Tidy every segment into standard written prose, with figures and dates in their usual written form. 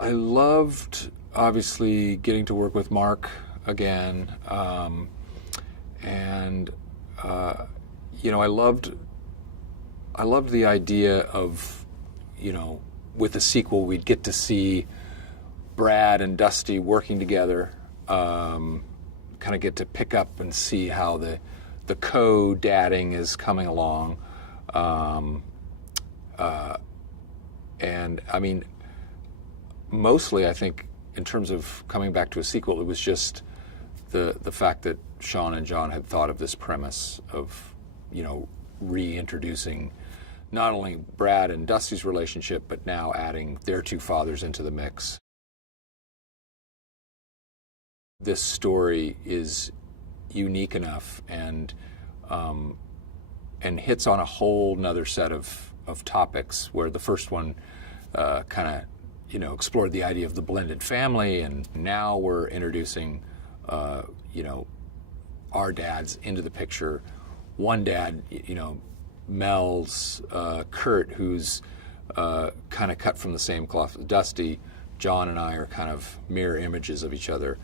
I loved, obviously, getting to work with Mark again, and I loved the idea of, with the sequel, we'd get to see Brad and Dusty working together, kind of get to pick up and see how the co-dadding is coming along. And I mean, mostly I think in terms of coming back to a sequel, it was just the fact that Sean and John had thought of this premise of, reintroducing not only Brad and Dusty's relationship, but now adding their two fathers into the mix. This story is unique enough and hits on a whole nother set of topics, where the first one kind of explored the idea of the blended family, and now we're introducing our dads into the picture. One dad, Mel's Kurt, who's kind of cut from the same cloth as Dusty. John and I are kind of mirror images of each other,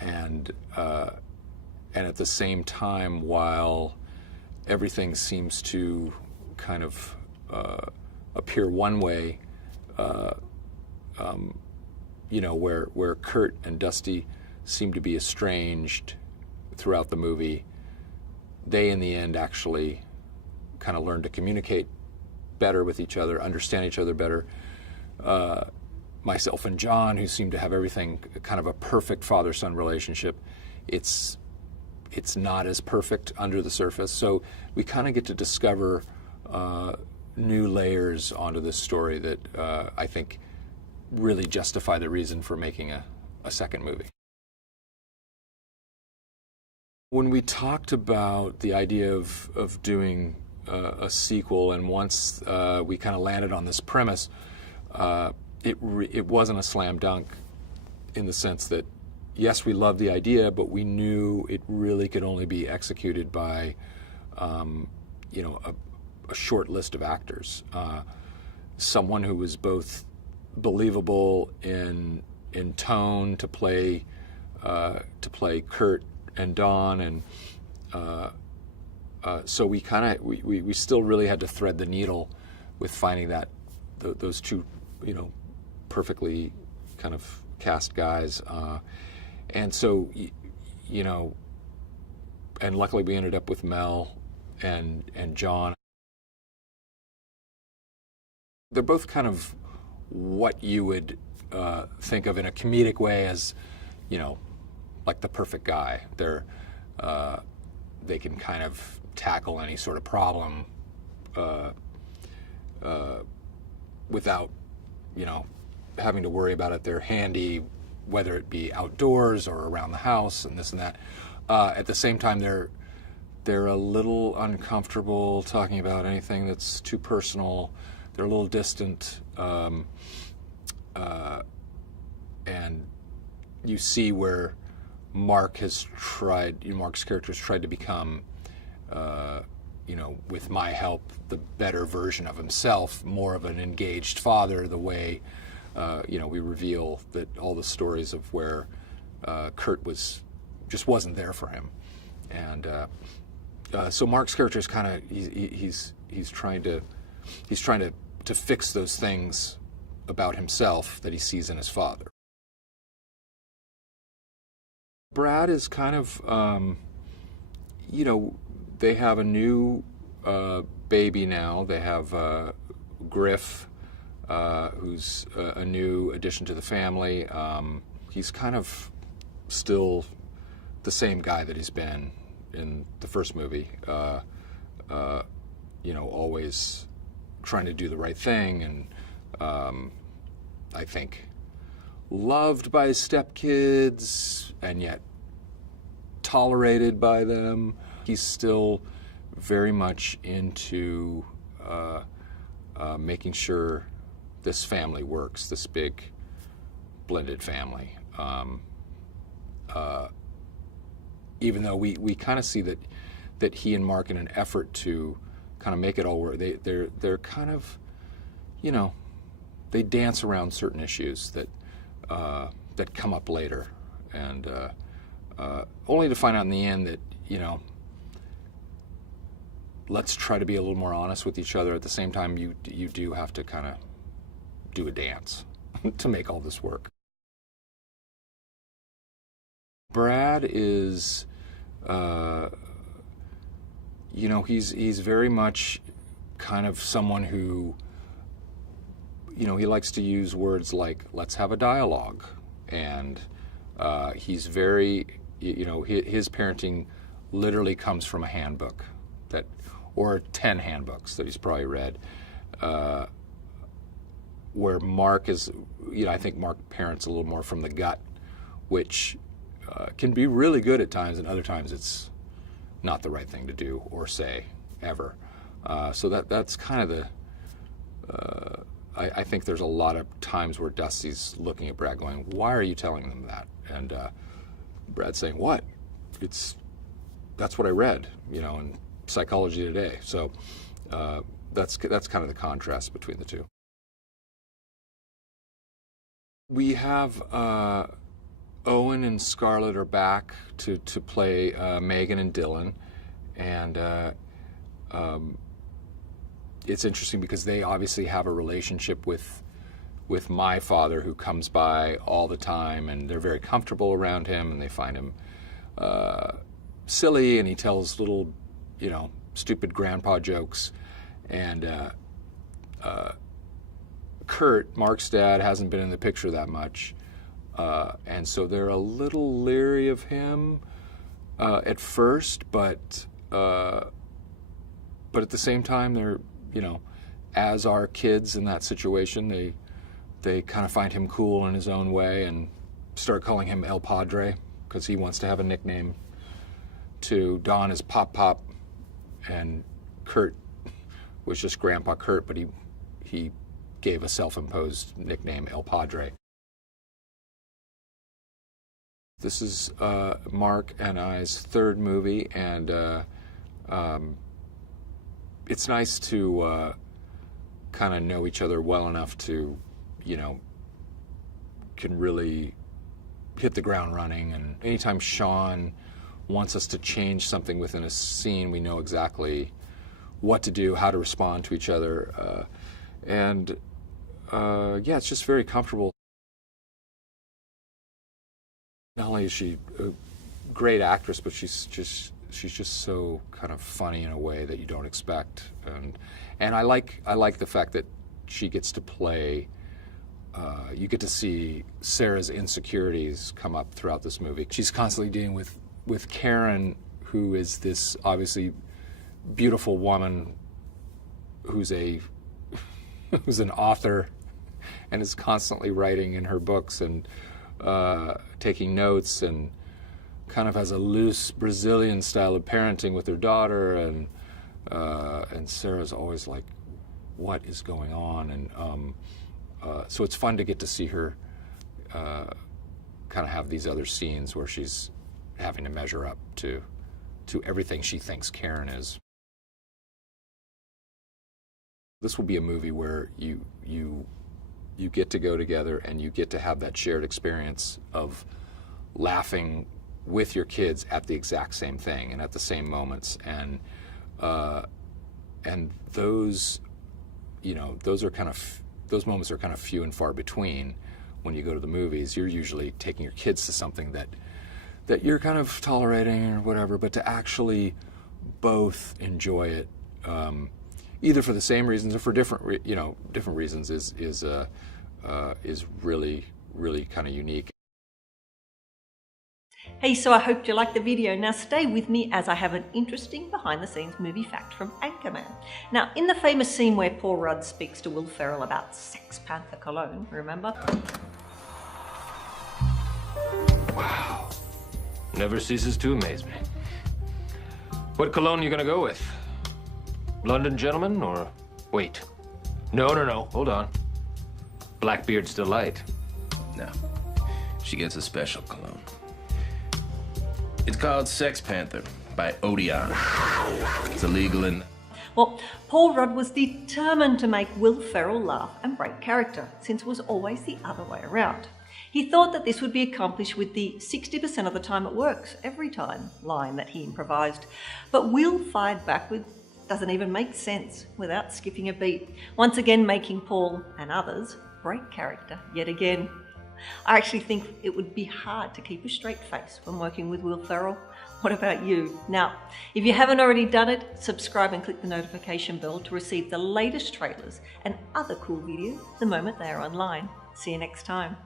and at the same time, while everything seems to kind of appear one way, where Kurt and Dusty seem to be estranged throughout the movie, they in the end actually kind of learn to communicate better with each other, understand each other better. Myself and John, who seem to have everything, kind of a perfect father-son relationship, it's not as perfect under the surface. So we kind of get to discover new layers onto this story that I think really justify the reason for making a second movie. When we talked about the idea of doing a sequel, and once we kind of landed on this premise, it wasn't a slam dunk, in the sense that, yes, we loved the idea, but we knew it really could only be executed by a short list of actors. Someone who was both believable in tone to play Kurt and Don, and so we still really had to thread the needle with finding those two perfectly kind of cast guys, and so and luckily we ended up with Mel and John. They're both kind of what you would think of in a comedic way as, like the perfect guy. They can kind of tackle any sort of problem without, having to worry about it. They're handy, whether it be outdoors or around the house and this and that. At the same time, they're a little uncomfortable talking about anything that's too personal. They're a little distant, and you see where Mark's character has tried to become, with my help, the better version of himself, more of an engaged father, the way, we reveal that all the stories of where Kurt just wasn't there for him. And so Mark's character is kind of, he's trying to fix those things about himself that he sees in his father. Brad is kind of, they have a new baby now. They have Griff, who's a new addition to the family. He's kind of still the same guy that he's been in the first movie, always trying to do the right thing, and I think loved by his stepkids, and yet tolerated by them. He's still very much into making sure this family works, this big blended family. Even though we kind of see that he and Mark, in an effort to kind of make it all work, they're kind of, they dance around certain issues that that come up later, and only to find out in the end that, you know, let's try to be a little more honest with each other. At the same time, you do have to kind of do a dance to make all this work. Brad is, you know, he's very much kind of someone who, you know, he likes to use words like, let's have a dialogue. And he's very, you know, his parenting literally comes from a handbook that, or 10 handbooks that he's probably read, where Mark is, you know, I think Mark parents a little more from the gut, which can be really good at times, and other times it's not the right thing to do or say ever. So that's kind of the, I think there's a lot of times where Dusty's looking at Brad going, why are you telling them that? And Brad's saying, what? That's what I read, you know, in Psychology Today. So that's kind of the contrast between the two. We have Owen and Scarlett are back to play Megan and Dylan, and it's interesting because they obviously have a relationship with my father, who comes by all the time, and they're very comfortable around him, and they find him silly, and he tells little, you know, stupid grandpa jokes. And Kurt, Mark's dad, hasn't been in the picture that much, and so they're a little leery of him at first, but at the same time, they're, you know, as are kids in that situation, they kind of find him cool in his own way and start calling him El Padre because he wants to have a nickname too. Don is Pop Pop, and Kurt was just Grandpa Kurt, but he gave a self-imposed nickname, El Padre. This is Mark and I's third movie, and it's nice to kind of know each other well enough to, you know, can really hit the ground running. And anytime Sean wants us to change something within a scene, we know exactly what to do, how to respond to each other. Yeah, it's just very comfortable. Not only is she a great actress, but she's just so kind of funny in a way that you don't expect. And I like the fact that she gets to play, you get to see Sarah's insecurities come up throughout this movie. She's constantly dealing with Karen, who is this obviously beautiful woman who's an author and is constantly writing in her books and taking notes, and kind of has a loose Brazilian style of parenting with her daughter, and Sarah's always like, what is going on? And so it's fun to get to see her kind of have these other scenes where she's having to measure up to everything she thinks Karen is. This will be a movie where you get to go together and you get to have that shared experience of laughing with your kids at the exact same thing and at the same moments, and those, you know, those moments are kind of few and far between. When you go to the movies, you're usually taking your kids to something that you're kind of tolerating or whatever, but to actually both enjoy it, either for the same reasons or for different reasons, is really, really kind of unique. Hey, so I hope you liked the video. Now stay with me as I have an interesting behind-the-scenes movie fact from Anchorman. Now, in the famous scene where Paul Rudd speaks to Will Ferrell about Sex Panther cologne, remember? Wow. Never ceases to amaze me. What cologne are you gonna go with? London Gentleman or... Wait. No. Hold on. Blackbeard's Delight. No. She gets a special cologne. It's called Sex Panther by Odeon. It's illegal in... Well, Paul Rudd was determined to make Will Ferrell laugh and break character, since it was always the other way around. He thought that this would be accomplished with the 60% of the time it works every time line that he improvised. But Will fired back with doesn't even make sense without skipping a beat, once again making Paul and others break character yet again. I actually think it would be hard to keep a straight face when working with Will Ferrell. What about you? Now, if you haven't already done it, subscribe and click the notification bell to receive the latest trailers and other cool videos the moment they are online. See you next time.